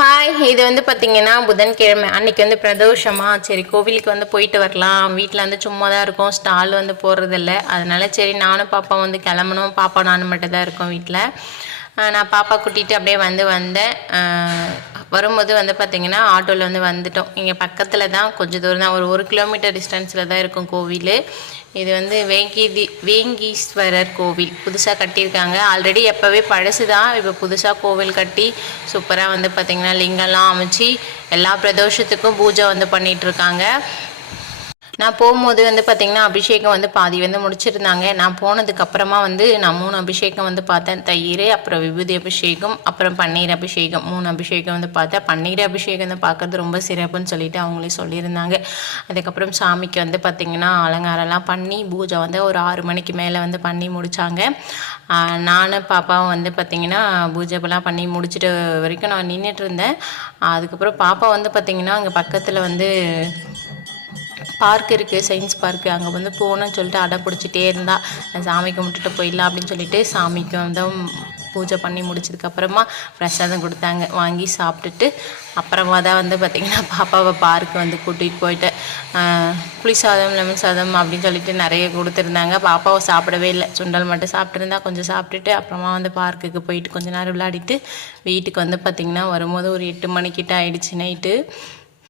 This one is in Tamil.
ஹாய், இது வந்து பார்த்தீங்கன்னா புதன்கிழமை அன்றைக்கி வந்து பிரதோஷமா. சரி கோவிலுக்கு வந்து போயிட்டு வரலாம். வீட்டில் வந்து சும்மா தான் இருக்கோம், ஸ்டால் வந்து போடுறதில்ல. அதனால சரி நானும் பாப்பா வந்து கிளம்பணும். பாப்பா நானும் மட்டும் தான் இருக்கோம் வீட்டில். நான் பாப்பா கூட்டிகிட்டு அப்படியே வந்தேன். வரும்போது வந்து பார்த்திங்கன்னா ஆட்டோவில் வந்து வந்துட்டோம். இங்கே பக்கத்தில் தான், கொஞ்சம் தூரம் தான், ஒரு கிலோமீட்டர் டிஸ்டன்ஸில் தான் இருக்கும் கோவில். இது வந்து வேங்கீஸ்வரர் கோவில் புதுசாக கட்டியிருக்காங்க. ஆல்ரெடி எப்போவே பழசு தான், இப்போ புதுசாக கோவில் கட்டி சூப்பராக வந்து பார்த்திங்கன்னா லிங்கம்லாம் அமைச்சு எல்லா பிரதோஷத்துக்கும் பூஜை வந்து பண்ணிகிட்ருக்காங்க. நான் போகும்போது வந்து பார்த்திங்கன்னா அபிஷேகம் வந்து பாதி வந்து முடிச்சிருந்தாங்க. நான் போனதுக்கப்புறமா வந்து நான் 3 அபிஷேகம் வந்து பார்த்தேன். தயிர், அப்புறம் விபூதி அபிஷேகம், அப்புறம் பன்னீர் அபிஷேகம், 3 அபிஷேகம் வந்து பார்த்தேன். பன்னீர் அபிஷேகம் வந்து பார்க்குறது ரொம்ப சிறப்புன்னு சொல்லிட்டு அவங்களே சொல்லியிருந்தாங்க. அதுக்கப்புறம் சாமிக்கு வந்து பார்த்திங்கன்னா அலங்காரம்லாம் பண்ணி பூஜை வந்து ஒரு 6 மணிக்கு மேலே வந்து பண்ணி முடித்தாங்க. நானும் பாப்பாவும் வந்து பார்த்திங்கன்னா பூஜைலாம் பண்ணி முடிச்சிட்டு வரைக்கும் நான் நின்றுட்டு இருந்தேன். அதுக்கப்புறம் பாப்பா வந்து பார்த்திங்கன்னா அங்கே பக்கத்தில் வந்து பார்க் இருக்குது, சயின்ஸ் பார்க்கு. அங்கே வந்து போகணுன்னு சொல்லிட்டு அடை பிடிச்சிட்டே இருந்தால் சாமி கும்பிட்டுட்டு போயிடலாம் அப்படின்னு சொல்லிட்டு சாமிக்கு வந்து பூஜை பண்ணி முடிச்சதுக்கப்புறமா பிரசாதம் கொடுத்தாங்க. வாங்கி சாப்பிட்டுட்டு அப்புறமா தான் வந்து பார்த்திங்கன்னா பாப்பாவை பார்க்கு வந்து கூட்டிகிட்டு போயிட்டேன். புளி சாதம், லெமன் சாதம் அப்படின்னு சொல்லிட்டு நிறைய கொடுத்துருந்தாங்க. பாப்பாவை சாப்பிடவே இல்லை, சுண்டல் மட்டும் சாப்பிட்ருந்தா. கொஞ்சம் சாப்பிட்டுட்டு அப்புறமா வந்து பார்க்குக்கு போயிட்டு கொஞ்சம் நேரம் விளையாடிட்டு வீட்டுக்கு வந்து பார்த்திங்கன்னா வரும்போது ஒரு 8 மணிக்கிட்ட ஆகிடுச்சு நைட்டு.